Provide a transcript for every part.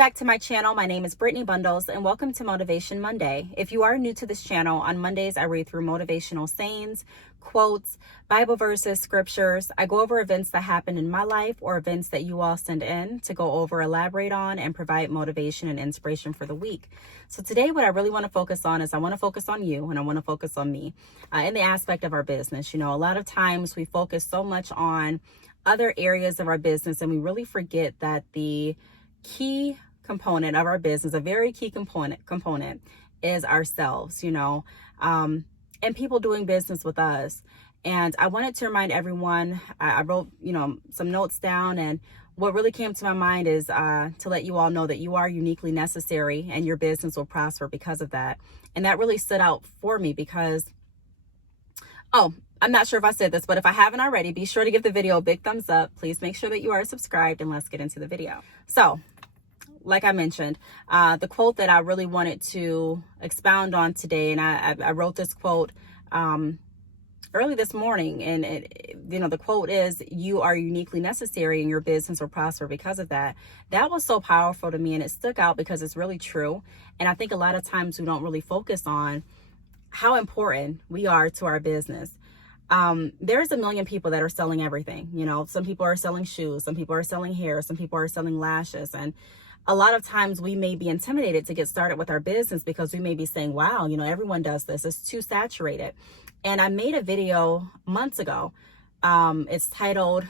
back to my channel. My name is Brittany Bundles and welcome to Motivation Monday. If you are new to this channel, on Mondays I read through motivational sayings, quotes, Bible verses, scriptures. I go over events that happen in my life or events that you all send in to go over, elaborate on, and provide motivation and inspiration for the week. So today what I really want to focus on is I want to focus on you and I want to focus on me in the aspect of our business. You know, a lot of times we focus so much on other areas of our business and we really forget that the key component of our business, a very key component is ourselves, and people doing business with us. And I wanted to remind everyone, I wrote, some notes down, and what really came to my mind is to let you all know that you are uniquely necessary and your business will prosper because of that. And that really stood out for me because, I'm not sure if I said this, but if I haven't already, be sure to give the video a big thumbs up. Please make sure that you are subscribed and let's get into the video. So, like I mentioned, the quote that I really wanted to expound on today, and I wrote this quote early this morning, and the quote is, "You are uniquely necessary and your business will prosper because of that." That was so powerful to me, and it stuck out because it's really true. And I think a lot of times we don't really focus on how important we are to our business. There's a million people that are selling everything. Some people are selling shoes, some people are selling hair, some people are selling lashes. And a lot of times we may be intimidated to get started with our business because we may be saying, wow, everyone does this. It's too saturated. And I made a video months ago. It's titled,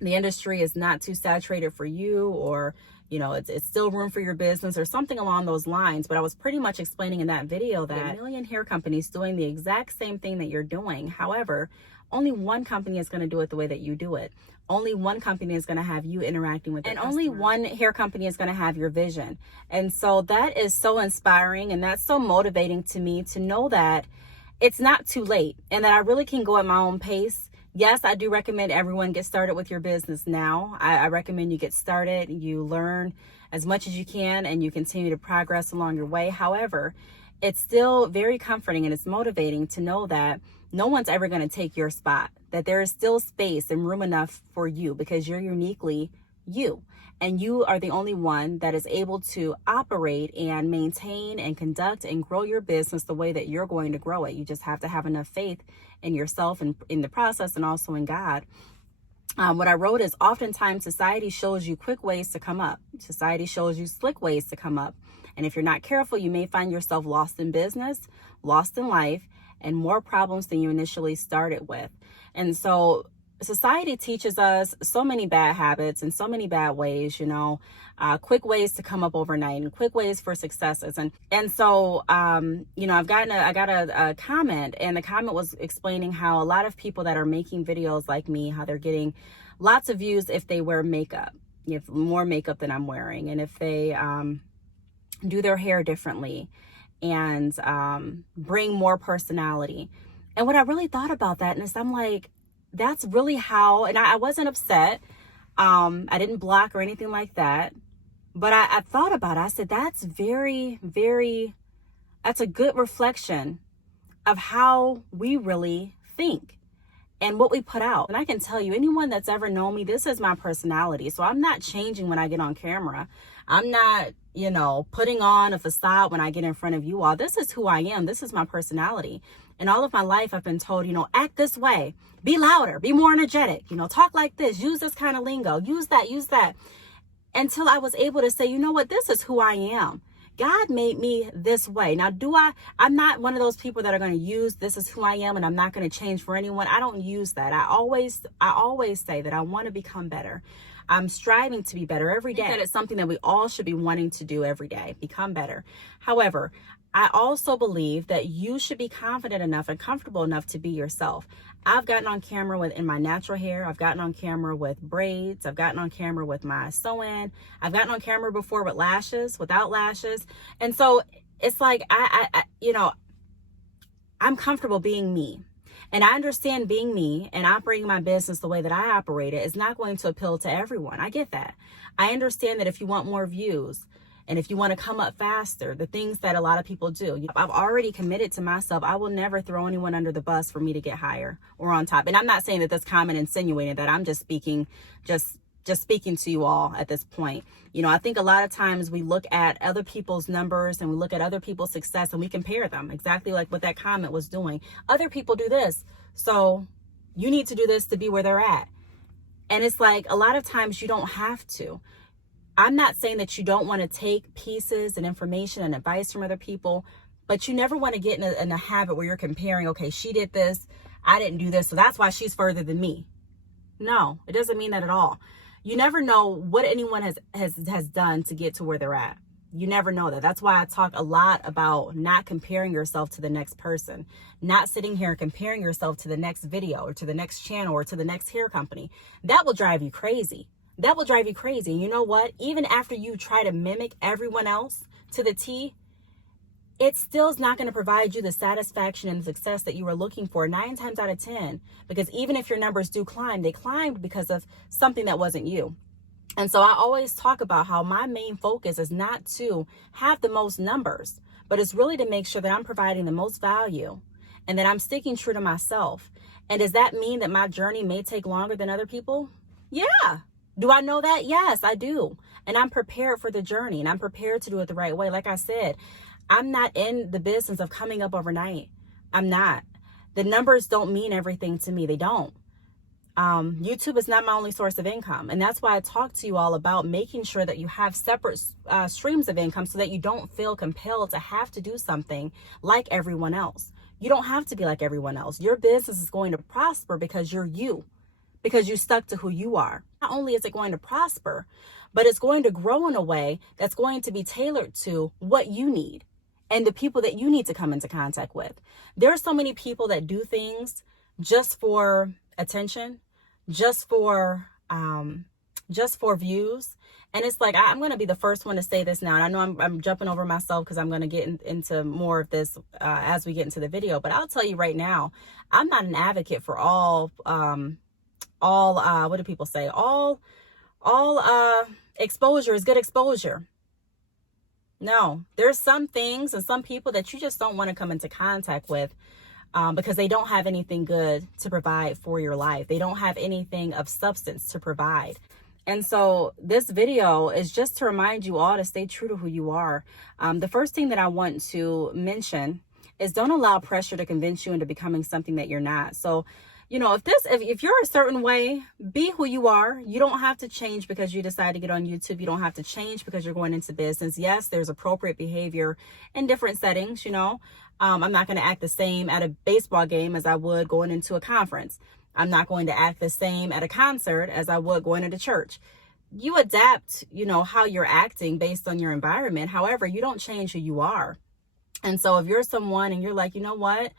"The Industry is Not Too Saturated for You," or, it's still room for your business, or something along those lines. But I was pretty much explaining in that video that a million hair companies doing the exact same thing that you're doing. However, only one company is going to do it the way that you do it. Only one company is going to have you interacting with it. And only one hair company is going to have your vision. And so that is so inspiring, and that's so motivating to me to know that it's not too late and that I really can go at my own pace. Yes, I do recommend everyone get started with your business now. I recommend you get started, you learn as much as you can, and you continue to progress along your way. However, it's still very comforting and it's motivating to know that no one's ever going to take your spot, that there is still space and room enough for you because you're uniquely you. And you are the only one that is able to operate and maintain and conduct and grow your business the way that you're going to grow it. You just have to have enough faith in yourself and in the process, and also in God. What I wrote is, oftentimes society shows you quick ways to come up. Society shows you slick ways to come up. And if you're not careful, you may find yourself lost in business, lost in life, and more problems than you initially started with. And so society teaches us so many bad habits and so many bad ways, quick ways to come up overnight and quick ways for successes. And so, I got a comment, and the comment was explaining how a lot of people that are making videos like me, how they're getting lots of views if they wear makeup, if more makeup than I'm wearing, and if they do their hair differently and bring more personality. And what I really thought about that is I'm like, that's really how, and I wasn't upset. I didn't block or anything like that. But I thought about it. I said, that's that's a good reflection of how we really think and what we put out. And I can tell you, anyone that's ever known me, this is my personality. So I'm not changing when I get on camera. I'm not, putting on a facade when I get in front of you all. This is who I am. This is my personality. And all of my life, I've been told, act this way, be louder, be more energetic, talk like this, use this kind of lingo, use that. Until I was able to say, you know what, this is who I am. God made me this way. Now, I'm not one of those people that are going to use this is who I am and I'm not going to change for anyone. I don't use that. I always say that I want to become better. I'm striving to be better every day. That it's something that we all should be wanting to do every day, become better. However, I also believe that you should be confident enough and comfortable enough to be yourself. I've gotten on camera in my natural hair. I've gotten on camera with braids. I've gotten on camera with my sew-in. I've gotten on camera before with lashes, without lashes. And so it's like, I'm comfortable being me. And I understand being me and operating my business the way that I operate it is not going to appeal to everyone. I get that. I understand that if you want more views, and if you want to come up faster, the things that a lot of people do, I've already committed to myself. I will never throw anyone under the bus for me to get higher or on top. And I'm not saying that this comment insinuated that. I'm just speaking just just speaking to you all at this point. You know, I think a lot of times we look at other people's numbers and we look at other people's success and we compare them, exactly like what that comment was doing. Other people do this, so you need to do this to be where they're at. And it's like, a lot of times you don't have to. I'm not saying that you don't want to take pieces and information and advice from other people, but you never want to get in a habit where you're comparing, okay, she did this, I didn't do this, so that's why she's further than me. No, it doesn't mean that at all. You never know what anyone has done to get to where they're at. You never know that. That's why I talk a lot about not comparing yourself to the next person, not sitting here comparing yourself to the next video or to the next channel or to the next hair company. That will drive you crazy. That will drive you crazy. And you know what? Even after you try to mimic everyone else to the T, it still is not going to provide you the satisfaction and the success that you were looking for 9 times out of 10. Because even if your numbers do climb, they climbed because of something that wasn't you. And so I always talk about how my main focus is not to have the most numbers, but it's really to make sure that I'm providing the most value and that I'm sticking true to myself. And does that mean that my journey may take longer than other people? Yeah. Do I know that? Yes, I do. And I'm prepared for the journey and I'm prepared to do it the right way. Like I said, I'm not in the business of coming up overnight. I'm not. The numbers don't mean everything to me. They don't. YouTube is not my only source of income. And that's why I talk to you all about making sure that you have separate streams of income so that you don't feel compelled to have to do something like everyone else. You don't have to be like everyone else. Your business is going to prosper because you're you, because you stuck to who you are. Not only is it going to prosper, but it's going to grow in a way that's going to be tailored to what you need and the people that you need to come into contact with. There are so many people that do things just for attention, just for views. And it's like, I'm going to be the first one to say this now. And I know I'm jumping over myself because I'm going to get into more of this as we get into the video. But I'll tell you right now, I'm not an advocate for all what do people say? All exposure is good exposure. No, there's some things and some people that you just don't want to come into contact with because they don't have anything good to provide for your life. They don't have anything of substance to provide. And so this video is just to remind you all to stay true to who you are. The first thing that I want to mention is don't allow pressure to convince you into becoming something that you're not. So, you know, if you're a certain way, be who you are. You don't have to change because you decide to get on YouTube. You don't have to change because you're going into business. Yes, there's appropriate behavior in different settings, you know. I'm not going to act the same at a baseball game as I would going into a conference. I'm not going to act the same at a concert as I would going into church. You adapt, you know, how you're acting based on your environment. However, you don't change who you are. And so if you're someone and you're like, you know what?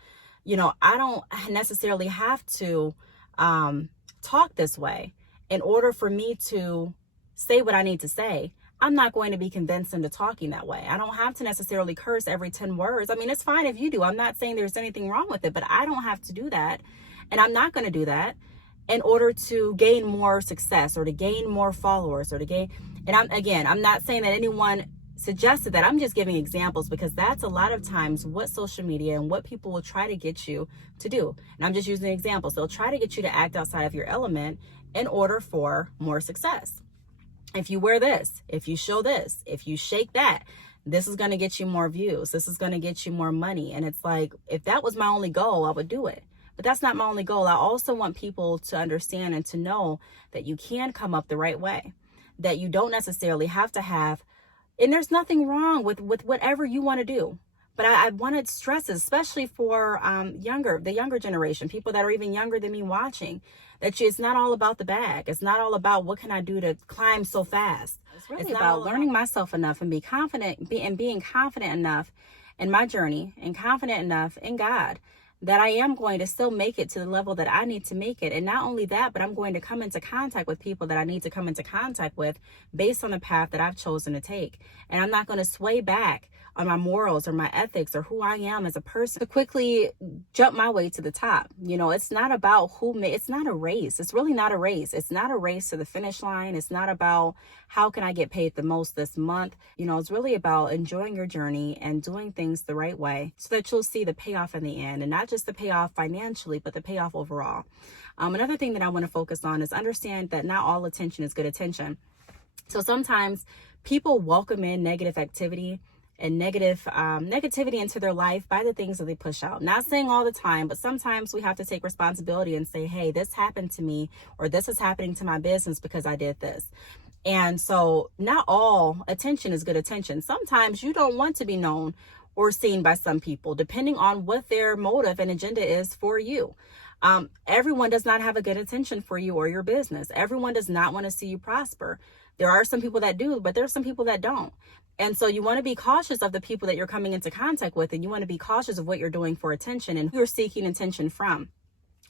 You know, I don't necessarily have to talk this way in order for me to say what I need to say. I'm not going to be convinced into talking that way. I don't have to necessarily curse every 10 words. I mean, it's fine if you do. I'm not saying there's anything wrong with it, but I don't have to do that. And I'm not going to do that in order to gain more success or to gain more followers or to gain. And I'm not saying that anyone suggested that. I'm just giving examples because that's a lot of times what social media and what people will try to get you to do. And I'm just using examples. They'll try to get you to act outside of your element in order for more success. If you wear this, if you show this, if you shake that, this is going to get you more views. This is going to get you more money. And it's like, if that was my only goal, I would do it. But that's not my only goal. I also want people to understand and to know that you can come up the right way, that you don't necessarily have to have. And there's nothing wrong with whatever you want to do. But I want to stress, especially for the younger generation, people that are even younger than me watching, that it's not all about the bag. It's not all about what can I do to climb so fast. It's really about learning myself enough and being confident enough in my journey and confident enough in God that I am going to still make it to the level that I need to make it. And not only that, but I'm going to come into contact with people that I need to come into contact with based on the path that I've chosen to take. And I'm not going to sway back on my morals or my ethics or who I am as a person to quickly jump my way to the top. You know, it's not about it's not a race. It's really not a race. It's not a race to the finish line. It's not about how can I get paid the most this month. You know, it's really about enjoying your journey and doing things the right way so that you'll see the payoff in the end, and not just the payoff financially, but the payoff overall. Another thing that I want to focus on is understand that not all attention is good attention. So sometimes people welcome in negative activity and negativity into their life by the things that they push out. Not saying all the time, but sometimes we have to take responsibility and say, hey, this happened to me, or this is happening to my business because I did this. And so not all attention is good attention. Sometimes you don't want to be known or seen by some people, depending on what their motive and agenda is for you. Everyone does not have a good intention for you or your business. Everyone does not want to see you prosper. There are some people that do, but there are some people that don't. And so you want to be cautious of the people that you're coming into contact with, and you want to be cautious of what you're doing for attention and who you're seeking attention from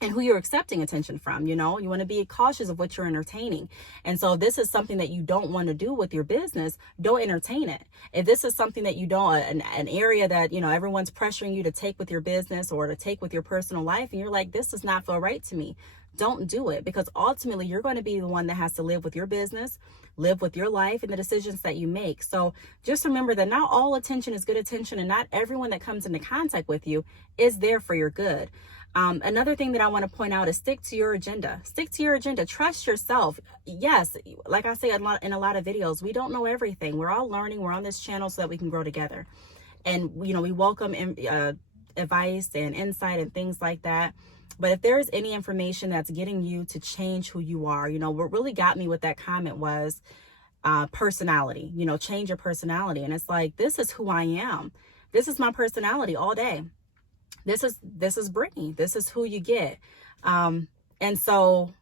and who you're accepting attention from. You know, you want to be cautious of what you're entertaining. And so if this is something that you don't want to do with your business, don't entertain it. If this is something that you don't, an area that, you know, everyone's pressuring you to take with your business or to take with your personal life, and you're like, this does not feel right to me, don't do it, because ultimately you're going to be the one that has to live with your business, live with your life and the decisions that you make. So just remember that not all attention is good attention, and not everyone that comes into contact with you is there for your good. Another thing that I want to point out is stick to your agenda. Stick to your agenda. Trust yourself. Yes, like I say in a lot of videos, we don't know everything. We're all learning. We're on this channel so that we can grow together. And, you know, we welcome advice and insight and things like that. But if there's any information that's getting you to change who you are, you know, what really got me with that comment was personality. You know, change your personality. And it's like, this is who I am. This is my personality all day. This is Brittany. This is who you get. And so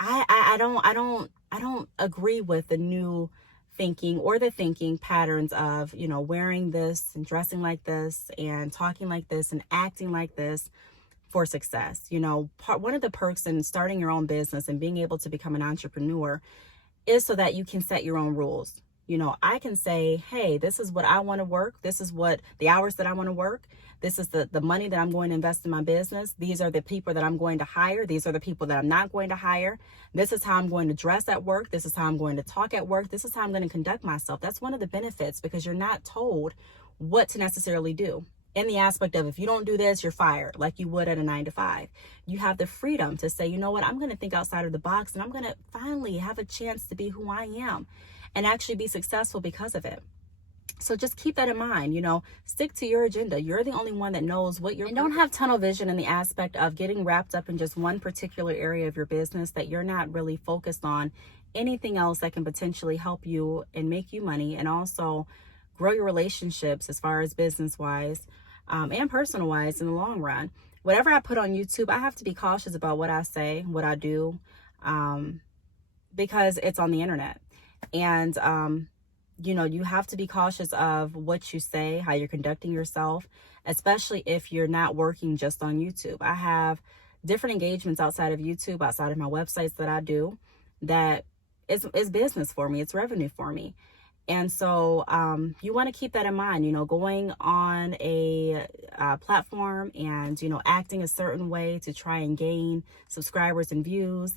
I don't agree with the new thinking or the thinking patterns of, you know, wearing this and dressing like this and talking like this and acting like this for success. You know, one of the perks in starting your own business and being able to become an entrepreneur is so that you can set your own rules. You know, I can say, hey, this is what I want to work. This is what the hours that I want to work. This is the money that I'm going to invest in my business. These are the people that I'm going to hire. These are the people that I'm not going to hire. This is how I'm going to dress at work. This is how I'm going to talk at work. This is how I'm going to conduct myself. That's one of the benefits, because you're not told what to necessarily do. In the aspect of, if you don't do this, you're fired, like you would at a 9-to-5. You have the freedom to say, you know what, I'm going to think outside of the box, and I'm going to finally have a chance to be who I am and actually be successful because of it. So just keep that in mind, you know, stick to your agenda. You're the only one that knows what you're, and don't have tunnel vision in the aspect of getting wrapped up in just one particular area of your business that you're not really focused on anything else that can potentially help you and make you money, and also grow your relationships as far as business wise and personal wise in the long run. Whatever I put on YouTube, I have to be cautious about what I say, what I do, because it's on the internet. And, you know, you have to be cautious of what you say, how you're conducting yourself, especially if you're not working just on YouTube. I have different engagements outside of YouTube, outside of my websites that I do, that is business for me. It's revenue for me. And so you want to keep that in mind, you know, going on a platform and, you know, acting a certain way to try and gain subscribers and views.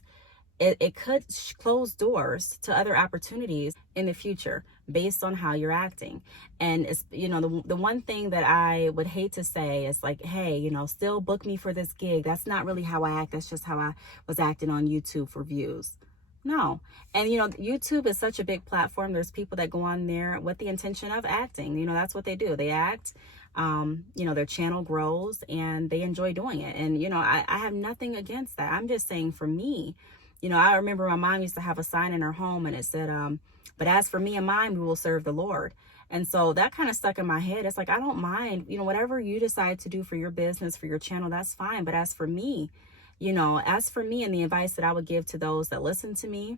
It could close doors to other opportunities in the future based on how you're acting. And it's, you know, the one thing that I would hate to say is like, hey, you know, still book me for this gig. That's not really how I act. That's just how I was acting on YouTube for views. No. And, you know, YouTube is such a big platform. There's people that go on there with the intention of acting. You know, that's what they do. They act. You know, their channel grows and they enjoy doing it. And, you know, I have nothing against that. I'm just saying, for me, you know, I remember my mom used to have a sign in her home and it said, but as for me and mine, we will serve the Lord. And so that kind of stuck in my head. It's like, I don't mind, you know, whatever you decide to do for your business, for your channel, that's fine. But as for me, you know, and the advice that I would give to those that listen to me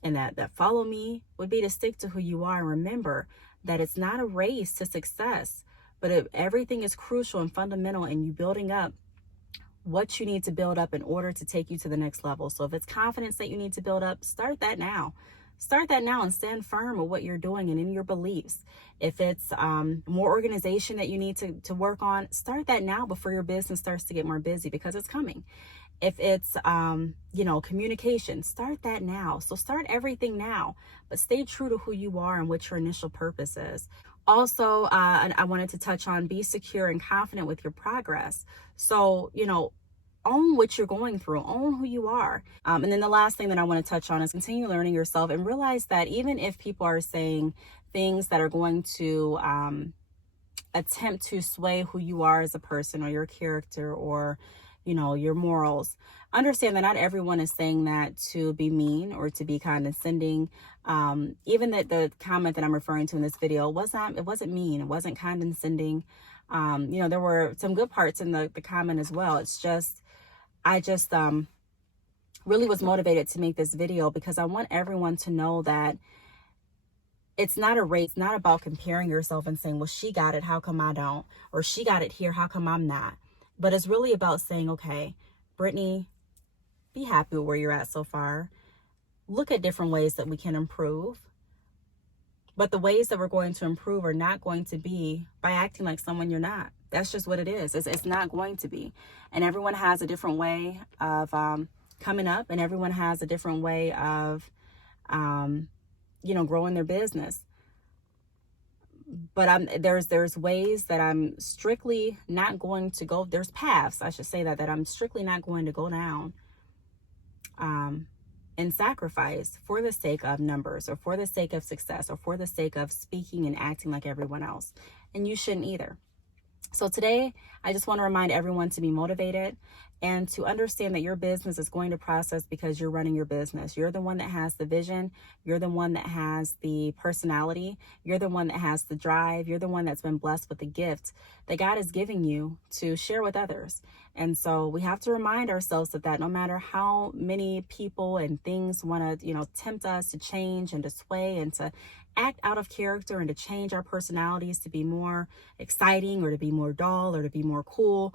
and that follow me would be to stick to who you are. And remember that it's not a race to success, but everything is crucial and fundamental in you building up what you need to build up in order to take you to the next level. So if it's confidence that you need to build up, start that now. start that now and stand firm with what you're doing and in your beliefs. If it's more organization that you need to work on, start that now before your business starts to get more busy, because it's coming. If it's communication, start that now. So start everything now, but stay true to who you are and what your initial purpose is. Also, I wanted to touch on, be secure and confident with your progress. So, own what you're going through, own who you are. And then the last thing that I want to touch on is continue learning yourself, and realize that even if people are saying things that are going to attempt to sway who you are as a person, or your character, or your morals, understand that not everyone is saying that to be mean or to be condescending. Even the comment that I'm referring to in this video it wasn't mean, it wasn't condescending. There were some good parts in the comment as well. It's just, I just really was motivated to make this video because I want everyone to know that it's not a race. It's not about comparing yourself and saying, well, she got it, how come I don't? Or she got it here, how come I'm not? But it's really about saying, okay, Brittany, be happy with where you're at so far. Look at different ways that we can improve. But the ways that we're going to improve are not going to be by acting like someone you're not. That's just what it is. It's not going to be. And everyone has a different way of coming up, and everyone has a different way of, growing their business. But there's ways that I'm strictly not going to go. There's paths, I should say that I'm strictly not going to go down and sacrifice for the sake of numbers, or for the sake of success, or for the sake of speaking and acting like everyone else. And you shouldn't either. So today, I just want to remind everyone to be motivated and to understand that your business is going to process because you're running your business. You're the one that has the vision. You're the one that has the personality. You're the one that has the drive. You're the one that's been blessed with the gift that God is giving you to share with others. And so we have to remind ourselves that no matter how many people and things want to, tempt us to change and to sway and to act out of character and to change our personalities to be more exciting or to be more dull or to be more cool,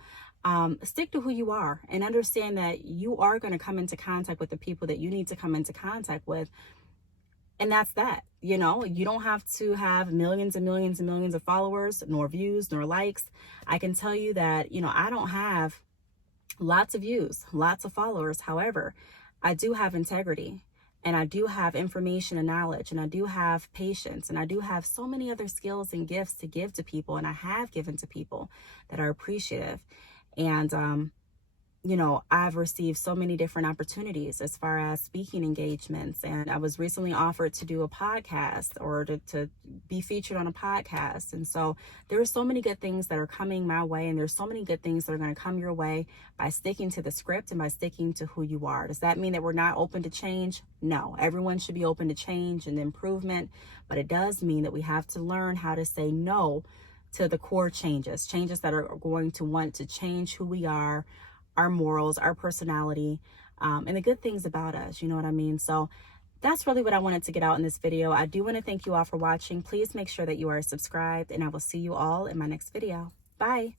stick to who you are and understand that you are going to come into contact with the people that you need to come into contact with. And that's that. You don't have to have millions and millions and millions of followers, nor views, nor likes. I can tell you that, I don't have lots of views, lots of followers. However, I do have integrity. And I do have information and knowledge, and I do have patience, and I do have so many other skills and gifts to give to people, and I have given to people that are appreciative. And, I've received so many different opportunities as far as speaking engagements. And I was recently offered to do a podcast, or to be featured on a podcast. And so there are so many good things that are coming my way, and there's so many good things that are going to come your way by sticking to the script and by sticking to who you are. Does that mean that we're not open to change? No, everyone should be open to change and improvement, but it does mean that we have to learn how to say no to the core changes that are going to want to change who we are, our morals, our personality, and the good things about us. You know what I mean? So that's really what I wanted to get out in this video. I do want to thank you all for watching. Please make sure that you are subscribed, and I will see you all in my next video. Bye.